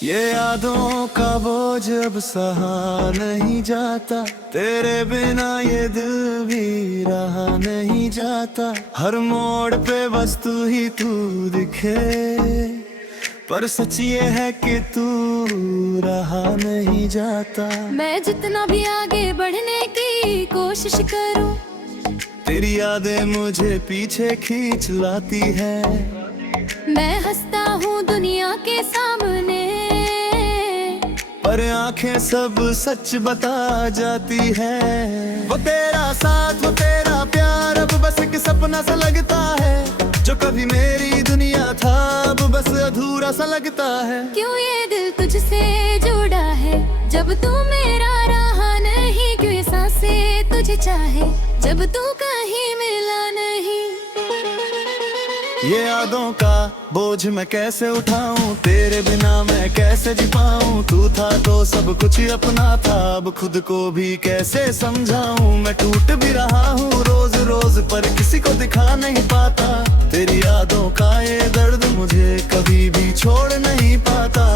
ये यादों का बोझ अब सहा नहीं जाता, तेरे बिना ये दिल भी रहा नहीं जाता। हर मोड़ पे बस तू दिखे, पर सच ये है कि तू रहा नहीं जाता। मैं जितना भी आगे बढ़ने की कोशिश करूं, तेरी यादें मुझे पीछे खींच लाती है। मैं हंसता हूँ दुनिया के सामने, पर आंखें सब सच बता जाती है। वो तेरा साथ, वो तेरा प्यार अब बस एक सपना सा लगता है। जो कभी मेरी दुनिया था अब बस अधूरा सा लगता है। क्यों ये दिल तुझसे जुड़ा है जब तू मेरा रहा नहीं? क्यों ये सांसें तुझे चाहे जब तू कहीं मिला नहीं? ये यादों का बोझ मैं कैसे उठाऊं, तेरे बिना मैं कैसे जी पाऊं। तू था तो सब कुछ अपना था, अब खुद को भी कैसे समझाऊं। मैं टूट भी रहा हूँ रोज रोज, पर किसी को दिखा नहीं पाता। तेरी यादों का ये दर्द मुझे कभी भी छोड़ नहीं पाता।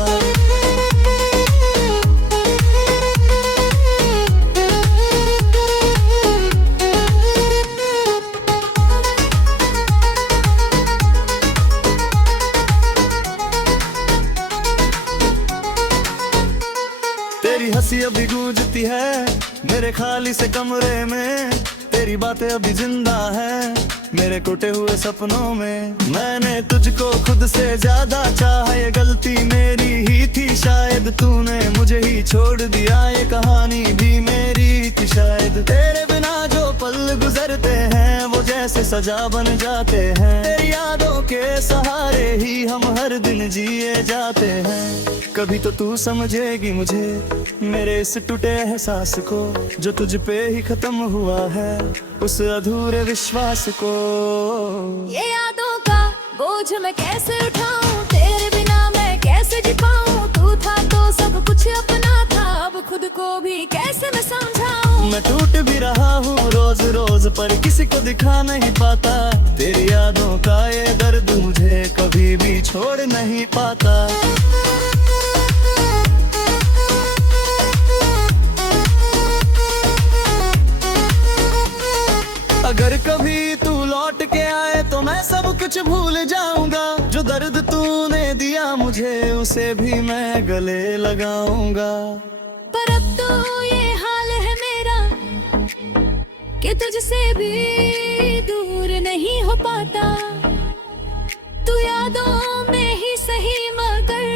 तेरी हंसी अभी गूंजती है मेरे खाली से कमरे में। तेरी बातें अभी जिंदा है मेरे टूटे हुए सपनों में। मैंने तुझको खुद से ज्यादा चाहा, ये गलती मेरी ही थी शायद। तूने मुझे ही छोड़ दिया, ये कहानी भी मेरी थी शायद। तेरे बिना जो पल गुजरते हैं वो जैसे सजा बन जाते हैं। तेरी यादों के सहारे ही हम हर दिन जिए जाते हैं। कभी तो तू समझेगी मुझे, मेरे इस टूटे एहसास को, जो तुझ पे ही खत्म हुआ है उस अधूरे विश्वास को। ये यादों का बोझ मैं कैसे उठाऊं, तेरे बिना मैं कैसे जी पाऊं। तू था तो सब कुछ अपना था, अब खुद को भी कैसे मैं समझाऊं। मैं टूट भी रहा हूँ रोज रोज, पर किसी को दिखा नहीं पाता। तेरी यादों का ये दर्द मुझे कभी भी छोड़ नहीं पाता। अगर कभी तू लौट के आए तो मैं सब कुछ भूल जाऊंगा। जो दर्द तूने दिया मुझे उसे भी मैं गले लगाऊंगा। पर अब तो ये हाल है मेरा कि तुझसे भी दूर नहीं हो पाता। तू यादों में ही सही मगर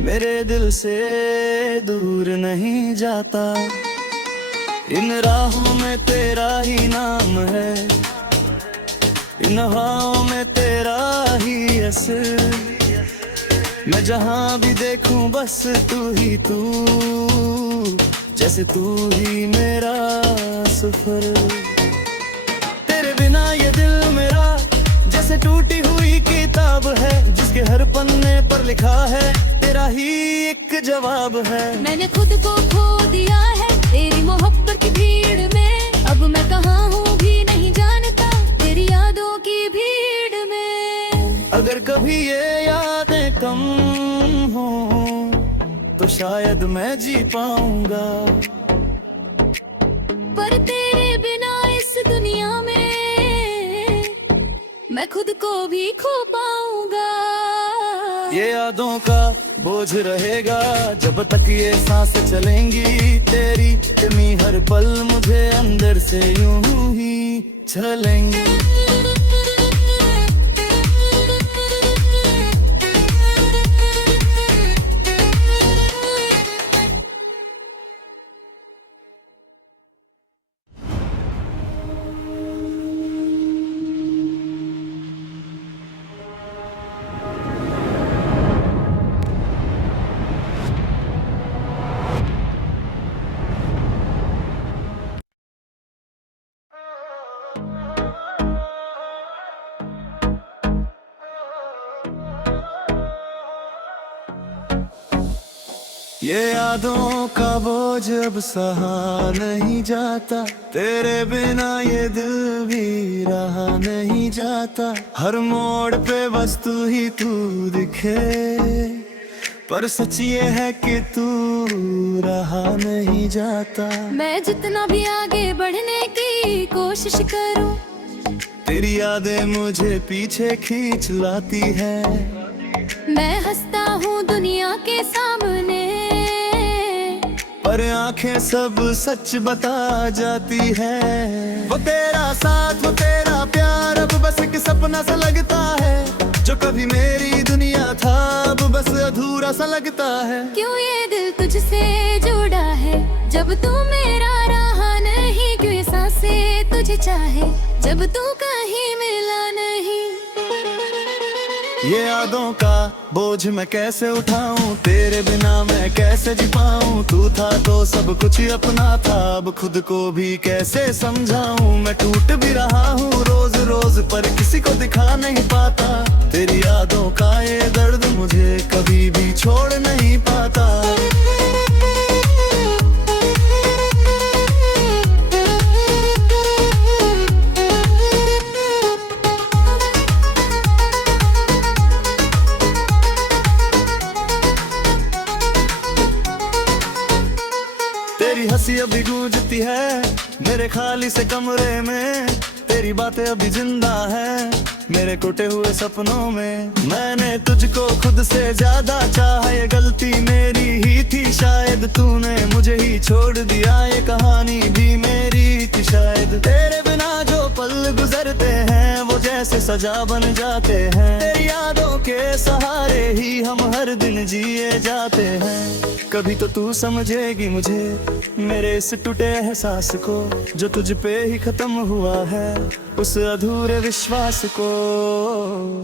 मेरे दिल से दूर नहीं जाता। इन राहों में तेरा ही नाम है, इन हवाओं में तेरा ही असर। मैं जहाँ भी देखूं बस तू ही तू, जैसे तू ही मेरा सफर। तेरे बिना ये दिल मेरा जैसे टूटी हुई किताब है, जिसके हर पन्ने पर लिखा है तेरा ही एक जवाब है। मैंने खुद को खो दिया है तेरी मोहब्बत की भीड़ में। अब मैं कहाँ हूँ भी नहीं जानता तेरी यादों की भीड़ में। अगर कभी ये यादें कम हो तो शायद मैं जी पाऊंगा। पर तेरे बिना इस दुनिया में मैं खुद को भी खो पाऊंगा। ये यादों का बोझ रहेगा जब तक ये सांसें चलेंगी। तेरी कमी हर पल मुझे अंदर से यूं ही छलेंगी। ये यादों का बोझ अब सहा नहीं जाता, तेरे बिना ये दिल भी रहा नहीं जाता। हर मोड़ पे बस तू दिखे, पर सच ये है कि तू रहा नहीं जाता। मैं जितना भी आगे बढ़ने की कोशिश करूं, तेरी यादें मुझे पीछे खींच लाती है। मैं हंसता हूँ दुनिया के सामने, पर आंखें सब सच बता जाती है। वो तेरा साथ, वो तेरा प्यार अब बस एक सपना सा लगता है। जो कभी मेरी दुनिया था अब बस अधूरा सा लगता है। क्यों ये दिल तुझसे जुड़ा है जब तू मेरा रहा नहीं? क्यों ये सांसें तुझे चाहे जब तू कहीं मिला नहीं? ये यादों का बोझ मैं कैसे उठाऊं, तेरे बिना मैं कैसे जी पाऊं। तू था तो सब कुछ अपना था, अब खुद को भी कैसे समझाऊं। मैं टूट भी रहा हूँ रोज रोज पर किसी को दिखा नहीं पाता। तेरी यादों का ये दर्द मुझे कभी भी छोड़ नहीं पाता। तेरी हंसी अभी गूंजती है मेरे खाली से कमरे में। तेरी बातें अभी जिंदा है मेरे टूटे हुए सपनों में। मैंने तुझको खुद से ज्यादा चाहा, ये गलती मेरी ही थी शायद। तूने मुझे ही छोड़ दिया, ये कहानी भी मेरी थी शायद। तेरे बिना जो पल गुजरते हैं वो जैसे सजा बन जाते हैं। तेरी यादों के सहारे ही हम हर दिन जिए जाते हैं। कभी तो तू समझेगी मुझे, मेरे इस टूटे एहसास को, जो तुझ पे ही खत्म हुआ है उस अधूरे विश्वास को।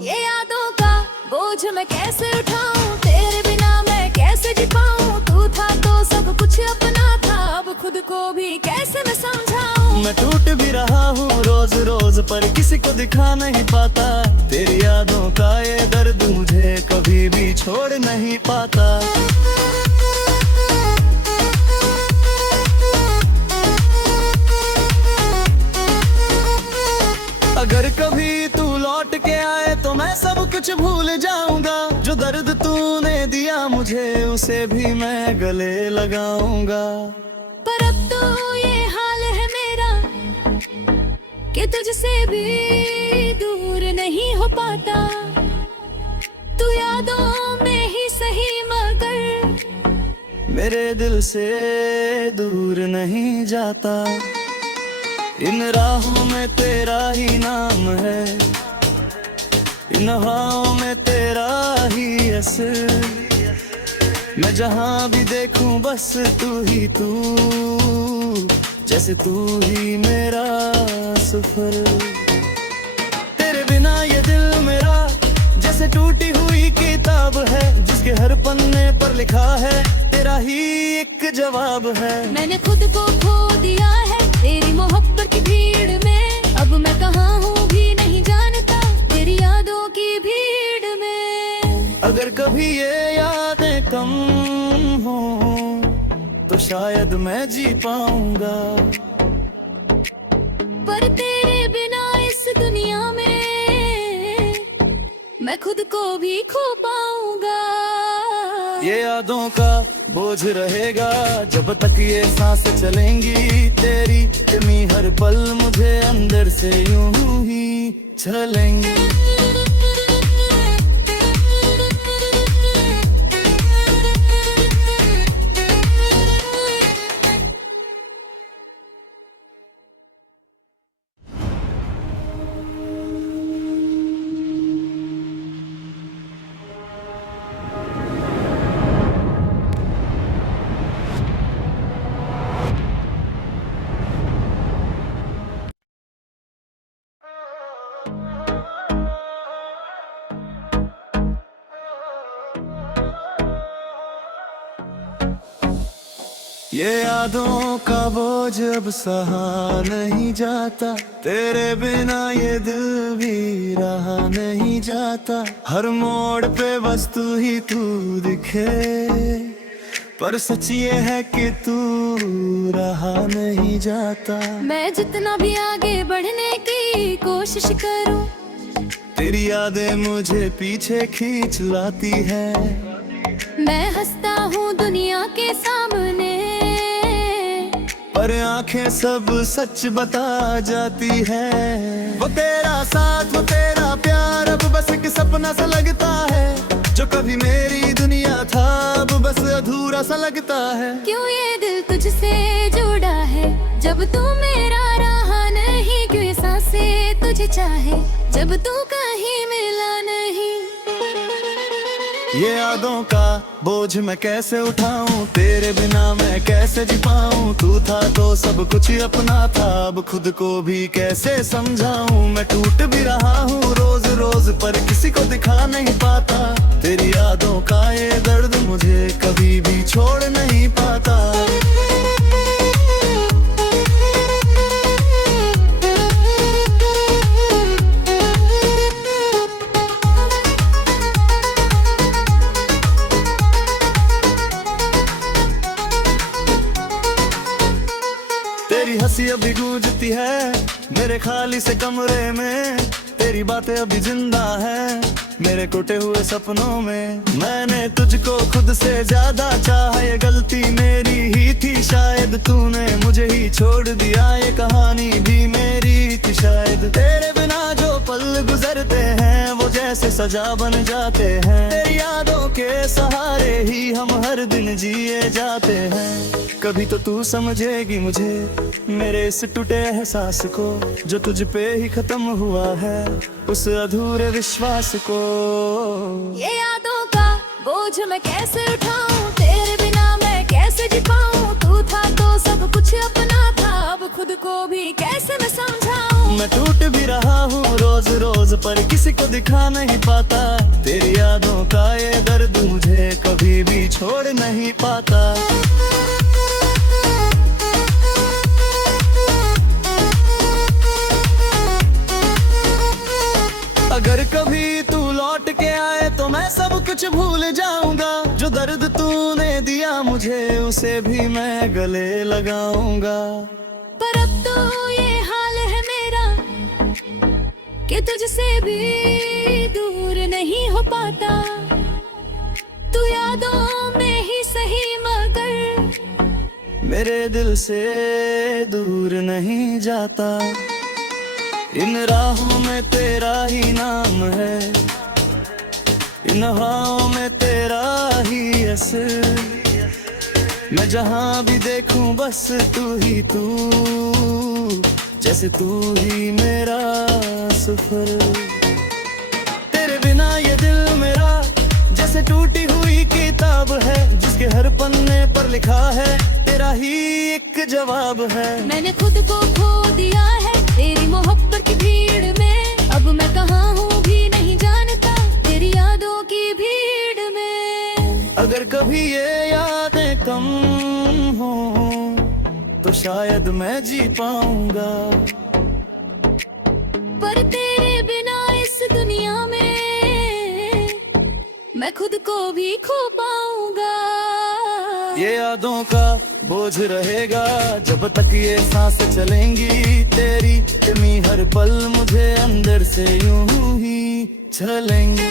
ये यादों का बोझ मैं कैसे उठाऊं, तेरे बिना मैं कैसे जी पाऊं। तू था तो सब कुछ अपना था, अब खुद को भी कैसे मैं समझाऊं। मैं टूट भी रहा हूँ रोज रोज पर किसी को दिखा नहीं पाता। तेरी यादों का ये दर्द मुझे कभी भी छोड़ नहीं पाता। अगर कभी तू लौट के आए तो मैं सब कुछ भूल जाऊंगा। जो दर्द तूने दिया मुझे उसे भी मैं गले लगाऊंगा। पर अब तो ये हाल है मेरा कि तुझसे भी दूर नहीं हो पाता। तू यादों में ही सही मगर मेरे दिल से दूर नहीं जाता। इन राहों में तेरा ही नाम है, इन हवाओं में तेरा ही असर। मैं जहाँ भी देखूं बस तू ही तू, जैसे तू ही मेरा सफर। तेरे बिना ये दिल मेरा जैसे टूटी हुई किताब है, जिसके हर पन्ने पर लिखा है तेरा ही एक जवाब है। मैंने खुद को खो दिया है तेरी मोहब्बत की भीड़ में। अब मैं कहाँ हूँ भी नहीं जानता तेरी यादों की भीड़ में। अगर कभी ये यादें कम हो तो शायद मैं जी पाऊंगा। पर तेरे बिना इस दुनिया में मैं खुद को भी खो पाऊंगा। ये यादों का बोझ रहेगा जब तक ये सांसें चलेंगी। तेरी कमी हर पल मुझे अंदर से यूं ही छलेंगी। ये यादों का बोझ अब सहा नहीं जाता। तेरे बिना ये दिल भी रहा नहीं जाता। हर मोड़ पे बस तू ही तू दिखे, पर सच ये है कि तू रहा नहीं जाता। मैं जितना भी आगे बढ़ने की कोशिश करूं, तेरी यादें मुझे पीछे खींच लाती है। मैं हंसता हूँ दुनिया के सामने, पर आंखें सब सच बता जाती है। वो तेरा साथ, वो तेरा प्यार अब बस एक सपना सा लगता है। जो कभी मेरी दुनिया था अब बस अधूरा सा लगता है। क्यों ये दिल तुझसे जुड़ा है जब तू मेरा रहा नहीं, क्यों ये सांसें तुझे चाहे जब तू कहीं मिला नहीं। ये यादों का बोझ मैं कैसे उठाऊं, तेरे बिना मैं कैसे जी पाऊं। तू था तो सब कुछ अपना था, अब खुद को भी कैसे समझाऊं। मैं टूट भी रहा हूँ रोज रोज पर किसी को दिखा नहीं पाता। तेरी यादों का ये दर्द मुझे कभी भी छोड़ नहीं पाता। तेरी हंसी अभी गूंजती है मेरे खाली से कमरे में। तेरी बातें अभी जिंदा है मेरे टूटे हुए सपनों में। मैंने तुझको खुद से ज्यादा चाहा, ये गलती मेरी ही थी शायद। तूने मुझे ही छोड़ दिया, ये कहानी भी मेरी थी शायद। तेरे बिना जो पल गुजरते हैं वो जैसे सजा बन जाते हैं। तेरी यादों के सहारे ही हम हर दिन जिए जाते हैं। कभी तो तू समझेगी मुझे, मेरे इस टूटे एहसास को, जो तुझ पे ही खत्म हुआ है उस अधूरे विश्वास को। ये यादों का बोझ मैं कैसे उठाऊं, तेरे बिना मैं कैसे जी पाऊं। तू था तो सब कुछ अपना था, अब खुद को भी कैसे मैं समझाऊं। मैं टूट भी रहा हूँ रोज रोज पर किसी को दिखा नहीं पाता। तेरी यादों का ये दर्द मुझे कभी भी छोड़ नहीं पाता। अगर कभी तू लौट के आए तो मैं सब कुछ भूल जाऊंगा। जो दर्द तूने दिया मुझे उसे भी मैं गले लगाऊंगा। पर अब तो ये हाल है मेरा कि तुझसे भी दूर नहीं हो पाता। तू यादों में ही सही मगर मेरे दिल से दूर नहीं जाता। इन राहों में तेरा ही नाम है, इन हवाओं में तेरा ही असर। मैं जहाँ भी देखूं बस तू ही तू, जैसे तू ही मेरा सफर। तेरे बिना ये दिल मेरा जैसे टूटी हुई किताब है, जिसके हर पन्ने पर लिखा है तेरा ही एक जवाब है। मैंने खुद को खो दिया है तेरी मोहब्बत की भीड़ में। अब मैं कहाँ हूँ भी नहीं जानता तेरी यादों की भीड़ में। अगर कभी ये यादें कम हो तो शायद मैं जी पाऊंगा। पर तेरे बिना इस दुनिया में मैं खुद को भी खो पाऊंगा। ये यादों का बोझ रहेगा जब तक ये सांस चलेंगी। तेरी कमी हर पल मुझे अंदर से यूं ही चलेंगी।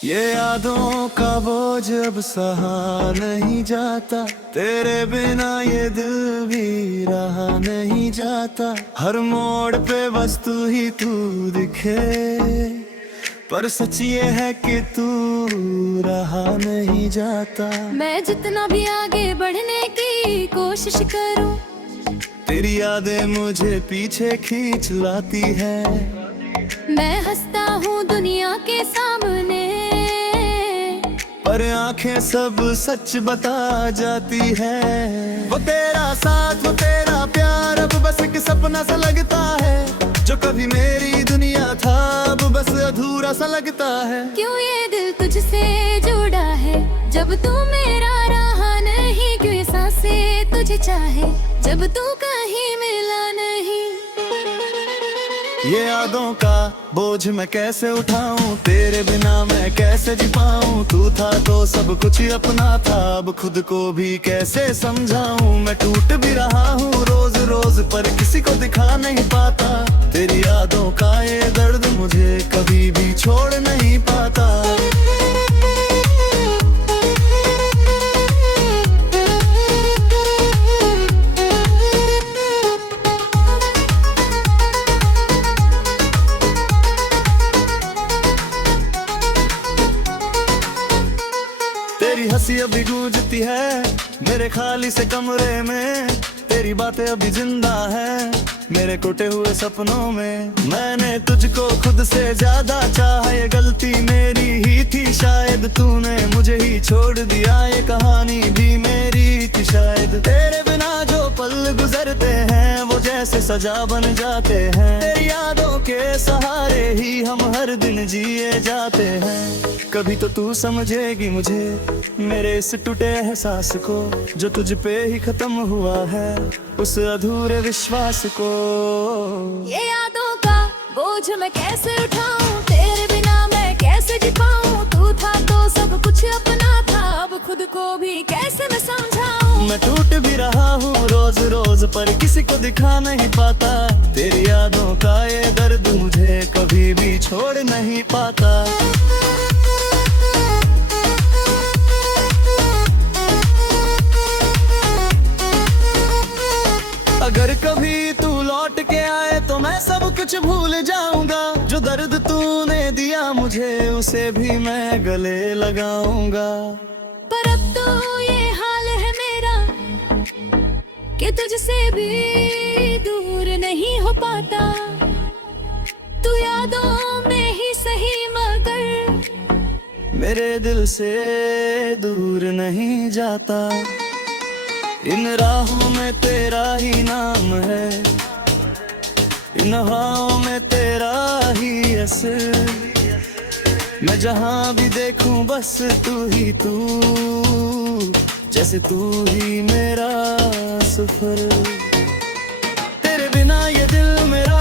ये यादों का बोझ अब सहा नहीं जाता। तेरे बिना ये दिल भी रहा नहीं जाता। हर मोड़ पे बस तू ही तू दिखे, पर सच ये है कि तू रहा नहीं जाता। मैं जितना भी आगे बढ़ने की कोशिश करूं, तेरी यादें मुझे पीछे खींच लाती है। मैं हंसता हूँ दुनिया के सामने, पर आंखें सब सच बता जाती है। वो तेरा साथ, वो तेरा प्यार अब बस एक सपना सा लगता है। जो कभी मेरी दुनिया था अब बस अधूरा सा लगता है। क्यों ये दिल तुझसे जुड़ा है जब तू मेरा रहा नहीं, क्यों ये सांसें तुझे चाहे जब तू कहीं मिला नहीं। ये यादों का बोझ मैं कैसे उठाऊं, तेरे बिना मैं कैसे जी पाऊं। तू था तो सब कुछ अपना था, अब खुद को भी कैसे समझाऊं। मैं टूट भी रहा हूँ रोज रोज पर किसी को दिखा नहीं पाता। तेरी यादों का ये दर्द मुझे कभी भी छोड़ नहीं पाता। तेरी हंसी अभी गूंजती है मेरे खाली से कमरे में। तेरी बातें अभी जिंदा है मेरे टूटे हुए सपनों में। मैंने तुझको खुद से ज्यादा चाहा, ये गलती मेरी ही थी शायद। तूने मुझे ही छोड़ दिया, ये कहानी भी मेरी थी शायद। तेरे बिना जो पल गुजरते हैं वो जैसे सजा बन जाते हैं। तेरी यादों के सहारे ही हम हर दिन जिए जाते हैं। कभी तो तू समझेगी मुझे, मेरे इस टूटे एहसास को, जो तुझ पे ही खत्म हुआ है उस अधूरे विश्वास को। ये यादों का बोझ मैं कैसे उठाऊं, तेरे बिना मैं कैसे जी पाऊं। तू था तो सब कुछ अपना था, अब खुद को भी कैसे मैं समझाऊं। मैं टूट भी रहा हूँ रोज रोज पर किसी को दिखा नहीं पाता। तेरी यादों का ये दर्द मुझे कभी भी छोड़ नहीं पाता। अगर कभी तू लौट के आए तो मैं सब कुछ भूल जाऊंगा। जो दर्द तूने दिया मुझे उसे भी मैं गले लगाऊंगा। पर अब तो ये हाल है मेरा कि तुझसे भी दूर नहीं हो पाता। तू यादों में ही सही मगर मेरे दिल से दूर नहीं जाता। इन राहों में तेरा ही नाम है, इन हवाओं में तेरा ही असर। मैं जहाँ भी देखूं बस तू ही तू, जैसे तू ही मेरा सफर। तेरे बिना ये दिल मेरा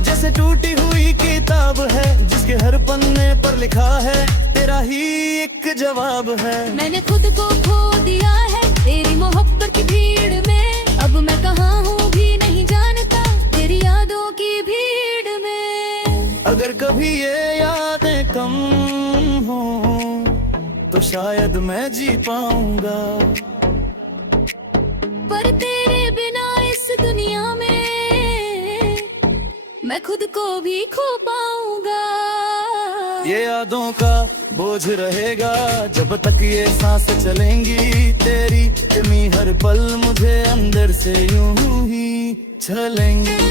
जैसे टूटी हुई किताब है, जिसके हर पन्ने पर लिखा है तेरा ही एक जवाब है। मैंने खुद को खो दिया है तेरी मोहब्बत की भीड़ में। अब मैं कहाँ हूँ भी नहीं जानता तेरी यादों की भीड़ में। अगर कभी ये यादें कम हो तो शायद मैं जी पाऊंगा। पर तेरे बिना इस दुनिया में मैं खुद को भी खो पाऊंगा। ये यादों का बोझ रहेगा जब तक ये सांस चलेंगी। तेरी कमी हर पल मुझे अंदर से यूं ही छलेंगी।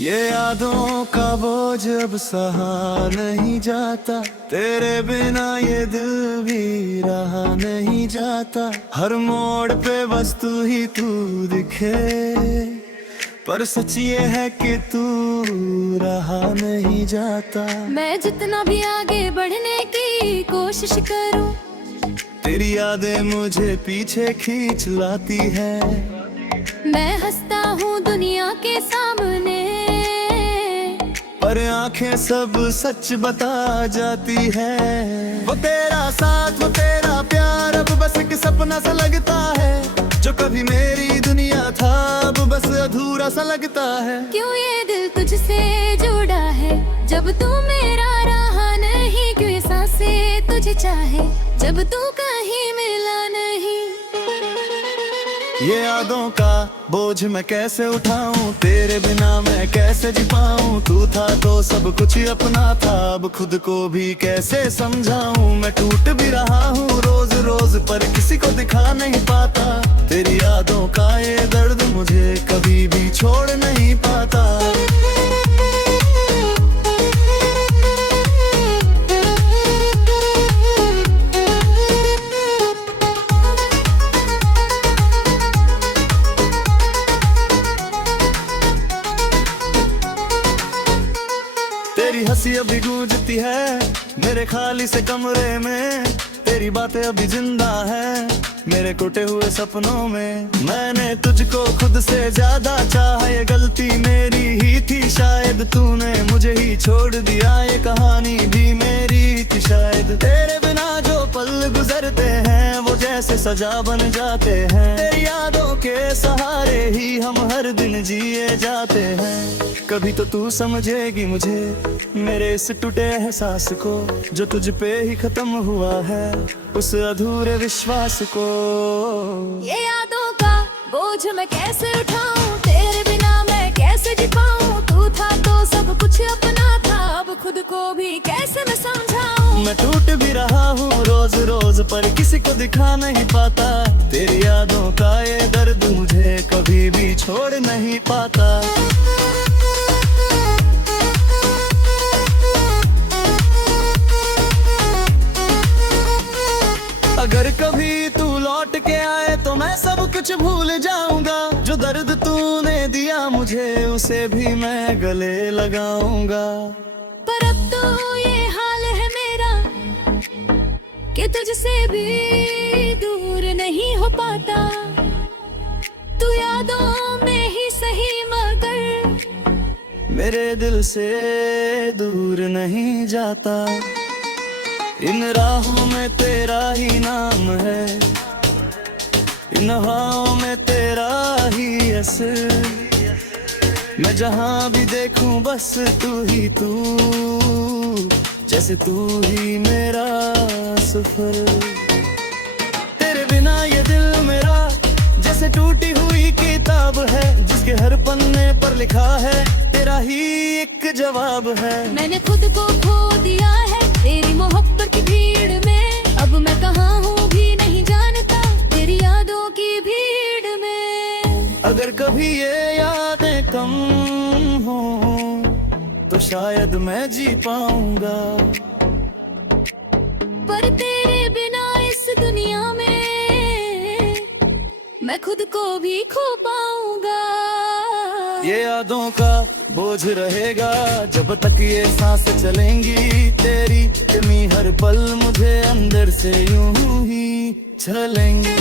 ये यादों का बोझ अब सहा नहीं जाता। तेरे बिना ये दिल भी रहा नहीं जाता। हर मोड़ पे बस तू ही तू दिखे, पर सच ये है कि तू रहा नहीं जाता। मैं जितना भी आगे बढ़ने की कोशिश करूं, तेरी यादें मुझे पीछे खींच लाती है। मैं हंसता हूँ दुनिया के सामने, पर आंखें सब सच बता जाती है। वो तेरा साथ वो तेरा प्यार अब बस एक सपना सा लगता है। जो कभी मेरी दुनिया था अब बस अधूरा सा लगता है। क्यों ये दिल तुझसे जुड़ा है जब तू मेरा रहा नहीं, क्यों ये सांसें तुझे चाहे जब तू कहीं मिला नहीं। ये यादों का बोझ मैं कैसे उठाऊं, तेरे बिना मैं कैसे जी पाऊं। तू था तो सब कुछ अपना था, अब खुद को भी कैसे समझाऊं। मैं टूट भी रहा हूँ रोज रोज पर किसी को दिखा नहीं पाता। तेरी यादों का ये दर्द मुझे कभी भी छोड़ नहीं पाता। तेरी हंसी अभी गूंजती है मेरे खाली से कमरे में। तेरी बातें अभी जिंदा है मेरे टूटे हुए सपनों में। मैंने तुझको खुद से ज्यादा चाहा, ये गलती मेरी ही थी शायद। तूने मुझे ही छोड़ दिया, ये कहानी भी मेरी थी शायद। तेरे बिना जो पल गुजरते हैं वो जैसे सजा बन जाते हैं। तेरी यादों के सहारे ही हम हर दिन जिए जाते हैं। कभी तो तू समझेगी मुझे, मेरे इस टूटे एहसास को, जो तुझ पे ही खत्म हुआ है उस अधूरे विश्वास को। ये यादों का बोझ मैं कैसे उठाऊं, तेरे बिना मैं कैसे जी पाऊं। तू था तो सब कुछ अपना था, अब खुद को भी कैसे मैं समझाऊं। मैं टूट भी रहा हूँ रोज रोज पर किसी को दिखा नहीं पाता। तेरी यादों का ये दर्द मुझे कभी भी छोड़ नहीं पाता। अगर कभी तू लौट के आए तो मैं सब कुछ भूल जाऊंगा। जो दर्द तूने दिया मुझे उसे भी मैं गले लगाऊंगा। पर अब तो ये हाल है मेरा कि तुझसे भी दूर नहीं हो पाता। तू यादों में ही सही मगर मेरे दिल से दूर नहीं जाता। इन राहों में तेरा ही नाम है, इन हवाओं में तेरा ही असर। मैं जहाँ भी देखूं बस तू ही तू, जैसे तू ही मेरा सफर। तेरे बिना ये दिल मेरा जैसे टूटी हुई किताब है, जिसके हर पन्ने पर लिखा है तेरा ही एक जवाब है। मैंने खुद को खो दिया है तेरी मोहब्बत की भीड़ में। अब मैं कहाँ हूँ भी नहीं जानता तेरी यादों की भीड़ में। अगर कभी ये यादें कम हो तो शायद मैं जी पाऊंगा। पर तेरे बिना इस दुनिया में मैं खुद को भी खो पाऊंगा। ये यादों का बोझ रहेगा जब तक ये सांस चलेंगी। तेरी कमी हर पल मुझे अंदर से यूं ही छलेंगी।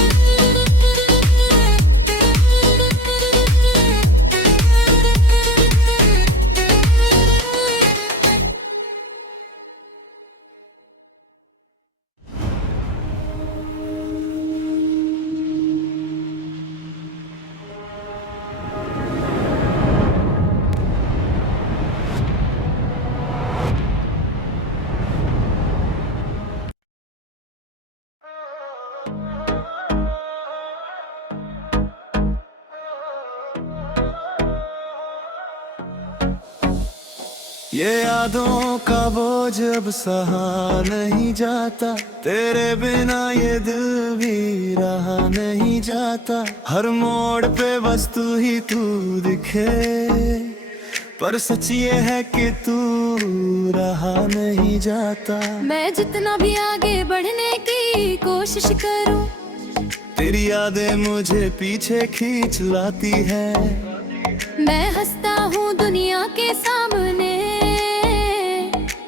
ये यादों का बोझ अब सहा नहीं जाता। तेरे बिना ये दिल भी रहा नहीं जाता। हर मोड़ पे बस तू ही तू दिखे, पर सच ये है कि तू रहा नहीं जाता। मैं जितना भी आगे बढ़ने की कोशिश करूं, तेरी यादें मुझे पीछे खींच लाती है। मैं हंसता हूँ दुनिया के सामने,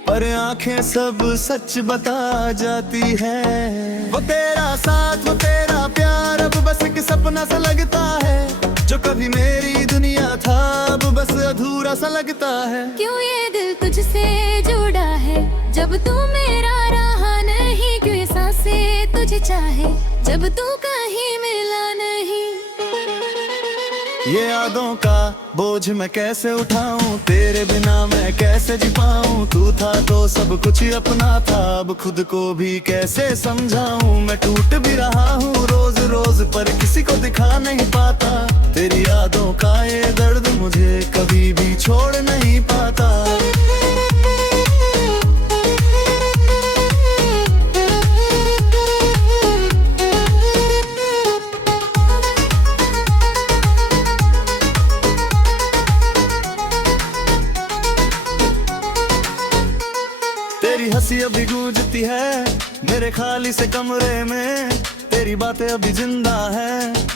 पर आंखें सब सच बता जाती है। वो तेरा साथ वो तेरा प्यार अब बस एक सपना सा लगता है। जो कभी मेरी दुनिया था अब बस अधूरा सा लगता है। क्यों ये दिल तुझसे जुड़ा है जब तू मेरा रहा नहीं। क्यों ये सांसें तुझे चाहे जब तू कहीं मिला नहीं। ये यादों का बोझ मैं कैसे उठाऊं, तेरे बिना मैं कैसे जी पाऊं। तू था तो सब कुछ अपना था, अब खुद को भी कैसे समझाऊं। मैं टूट भी रहा हूँ रोज रोज, पर किसी को दिखा नहीं पाता। तेरी यादों का ये दर्द मुझे कभी भी छोड़ नहीं पाता। तेरी हंसी अभी गूंजती है मेरे खाली से कमरे में, तेरी बातें अभी जिंदा है।